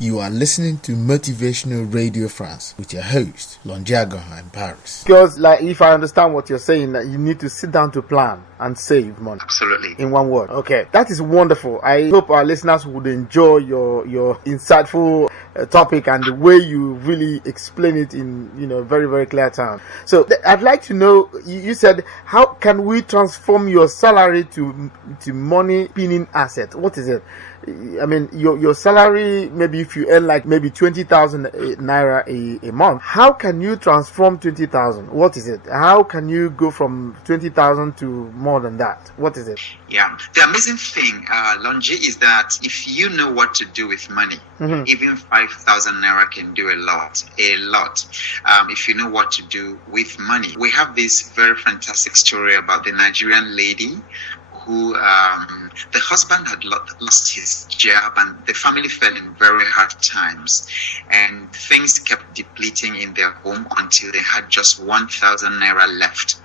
You are listening to Motivational Radio France with your host, Longiago in Paris. Because, like, if I understand what you're saying, that you need to sit down to plan and save money. Absolutely. In one word. Okay, that is wonderful. I hope our listeners would enjoy your insightful topic and the way you really explain it in very, very clear terms. So I'd like to know, you said, how can we transform your salary to money pinning asset? What is it? I mean, your salary, maybe if you earn like maybe 20,000 naira a month, how can you transform 20,000? What is it? How can you go from 20,000 to more than that? What is it? Yeah, the amazing thing, Longi, is that if you know what to do with money, even 5,000 naira can do a lot. If you know what to do with money. We have this very fantastic story about the Nigerian lady who the husband had lost his job and the family fell in very hard times, and things kept depleting in their home until they had just 1,000 naira left.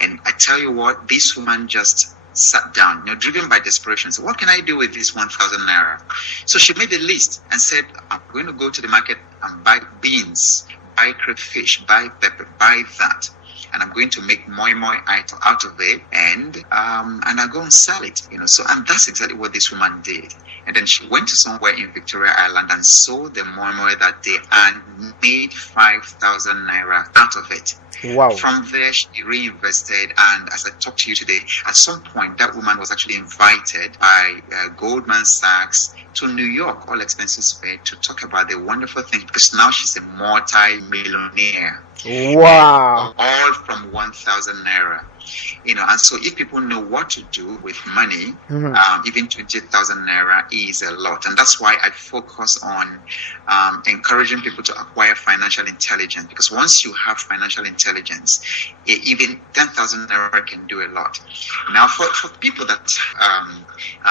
And I tell you what, this woman just sat down, driven by desperation. So what can I do with this 1,000 naira? So she made a list and said, I'm going to go to the market and buy beans, buy crayfish, buy pepper, buy that. And I'm going to make moi out of it, and I go and sell it, So, and that's exactly what this woman did. And then she went to somewhere in Victoria Island and sold the moi that day and made 5,000 naira out of it. Wow. From there, she reinvested, and as I talk to you today, at some point, that woman was actually invited by Goldman Sachs to New York, all expenses paid, to talk about the wonderful thing, because now she's a multi-millionaire. Wow. All from 1,000 naira. And so if people know what to do with money, even 20,000 naira is a lot. And that's why I focus on encouraging people to acquire financial intelligence, because once you have financial intelligence, even 10,000 naira can do a lot. Now, for people that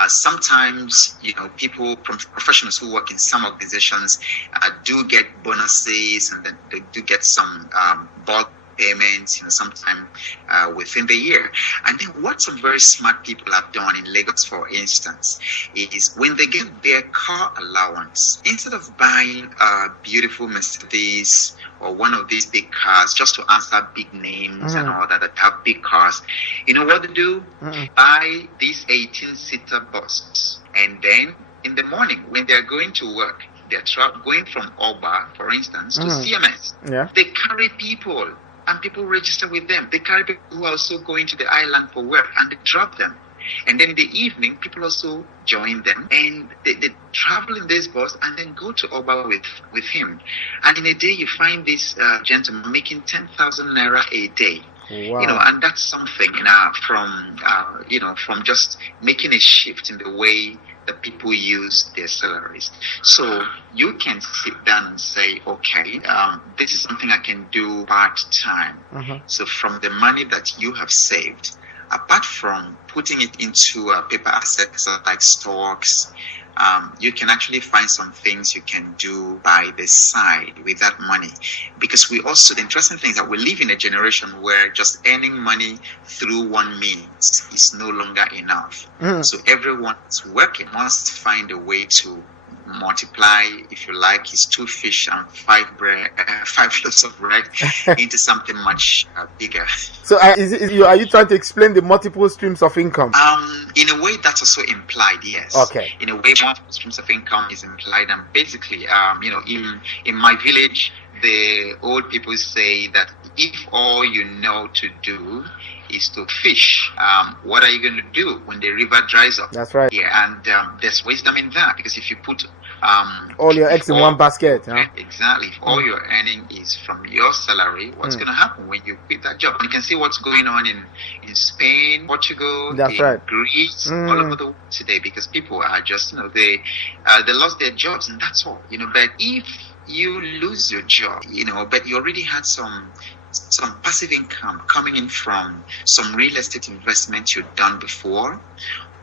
sometimes, people, professionals who work in some organizations do get bonuses, and then they do get some bulk payments, sometime within the year. And then what some very smart people have done in Lagos, for instance, is when they get their car allowance, instead of buying a beautiful Mercedes or one of these big cars just to answer big names and all that have big cars, you know what they do? Buy this 18-seater bus. And then in the morning, when they're going to work, they're going from Oba, for instance, to CMS. Yeah. They carry people, and people register with them. They carry people who are also going to the island for work, and they drop them. And then in the evening, people also join them, and they travel in this bus and then go to Oba with him. And in a day, you find this gentleman making 10,000 naira a day. Wow. And that's something from just making a shift in the way that people use their salaries. So you can sit down and say, okay, this is something I can do part-time. So from the money that you have saved, apart from putting it into paper assets like stocks, you can actually find some things you can do by the side with that money. Because the interesting thing is that we live in a generation where just earning money through one means is no longer enough. So everyone who's working must find a way to multiply, if you like, his 2 fish and 5 loaves of bread into something much bigger. So are you trying to explain the multiple streams of income? In a way, that's also implied, yes. Okay. In a way, multiple streams of income is implied, and basically, in my village, the old people say that if all you know to do is to fish, what are you going to do when the river dries up? That's right. Yeah, and there's wisdom in that, because if you put all your eggs in one basket. Exactly. If all you're earning is from your salary, what's going to happen when you quit that job? And you can see what's going on in Spain, Portugal, Greece, all over the world today, because people are just, they lost their jobs, and that's all. But if you lose your job, but you already had some passive income coming in from some real estate investment you've done before,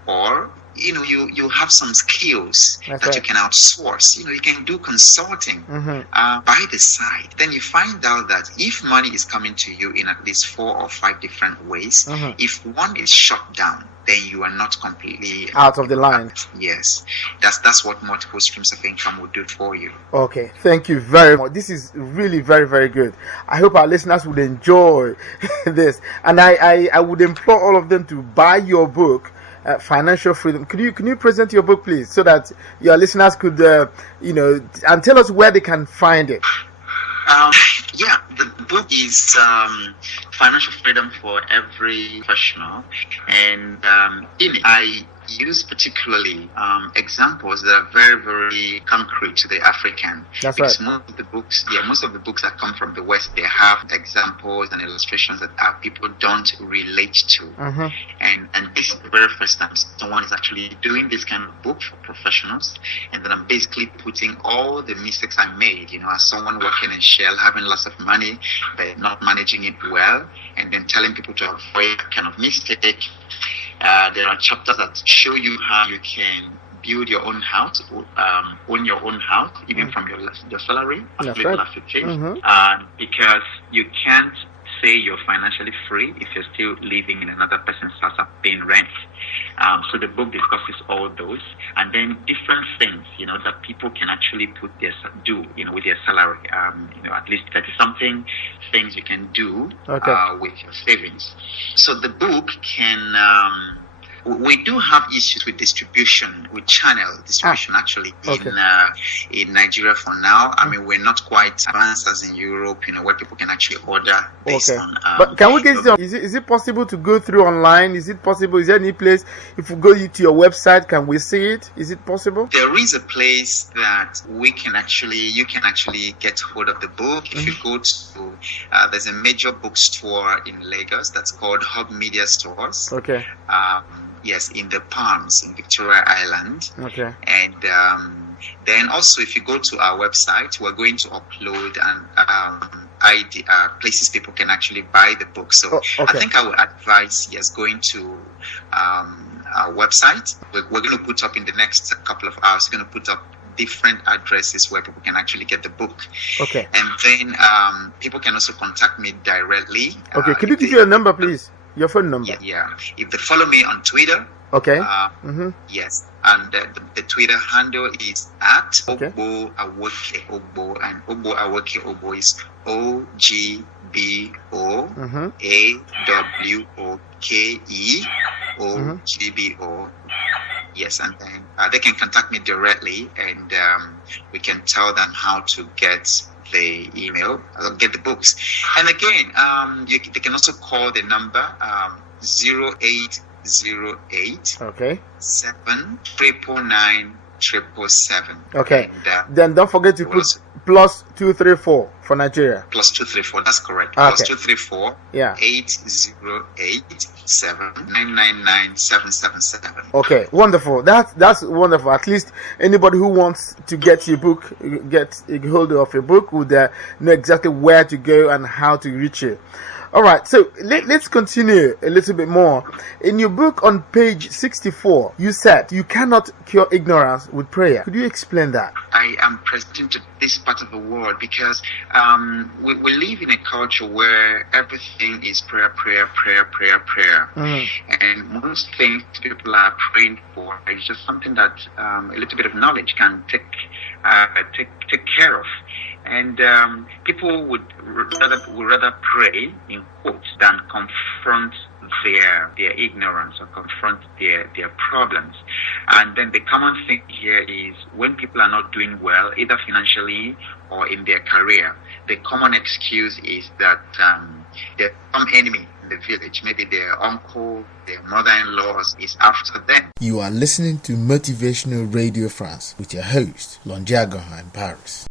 or you have some skills That's that right. you can outsource. You can do consulting by the side. Then you find out that if money is coming to you in at least 4 or 5 different ways, if one is shut down, then you are not completely Out of the line. Yes, that's what multiple streams of income will do for you. Okay, thank you very much. This is really very, very good. I hope our listeners would enjoy this, and I would implore all of them to buy your book, Financial Freedom. Can you present your book, please, so that your listeners could and tell us where they can find it. Yeah, the book is Financial Freedom for Every Professional, and in it I use particularly examples that are very, very concrete to the African. That's because right. most of the books that come from the West, they have examples and illustrations that people don't relate to. And this is the very first time someone is actually doing this kind of book for professionals, and then I'm basically putting all the mistakes I made, as someone working in Shell, having lots of money but not managing it well, and then telling people to avoid that kind of mistake. There are chapters that show you how you can build your own house, own your own house, even from your salary, as little as it is. Because you can't say you're financially free if you're still living in another person's house paying rent. So the book discusses all those, and then different things, that people can actually do with their salary. At least 30-something things you can do with your savings. So the book can. We do have issues with distribution, with channel distribution actually in Nigeria for now. I mean, we're not quite advanced as in Europe, where people can actually order based on. But can we get it on? Is it possible to go through online? Is it possible? Is there any place, if we go to your website, can we see it? Is it possible? There is a place that you can actually get hold of the book. If you go to, there's a major bookstore in Lagos that's called Hub Media Stores. Okay. Yes, in the Palms in Victoria Island. Okay. And then also, if you go to our website, we're going to upload places people can actually buy the book. So I think I would advise going to our website. We're going to put up in the next couple of hours. We're going to put up different addresses where people can actually get the book. Okay. And then people can also contact me directly. Okay. Can you give your number, please? Your phone number. Yeah. If they follow me on Twitter. Okay. Yes. And the Twitter handle is at Ogbo Awoke Ogbo, and Ogbo Awoke Ogbo is OGBOAWOKEOGBO. Yes, and then they can contact me directly, and we can tell them how to get the email, get the books. And again, they can also call the number 0808 799 Okay. And, then don't forget to put +234 for Nigeria. +234, that's correct. Okay. +234 808 799 777. Okay, wonderful. That's wonderful. At least anybody who wants to get your book, get a hold of your book, would know exactly where to go and how to reach you. All right, so let's continue a little bit more. In your book on page 64, you said you cannot cure ignorance with prayer. Could you explain that? I am presenting to this part of the world because we live in a culture where everything is prayer. And most things people are praying for is just something that a little bit of knowledge can take care of. And people would rather pray, in quotes, than confront their ignorance or confront their problems. And then the common thing here is when people are not doing well, either financially or in their career, the common excuse is that there's some enemy in the village, maybe their uncle, their mother-in-law is after them. You are listening to Motivational Radio France with your host, Longiago in Paris.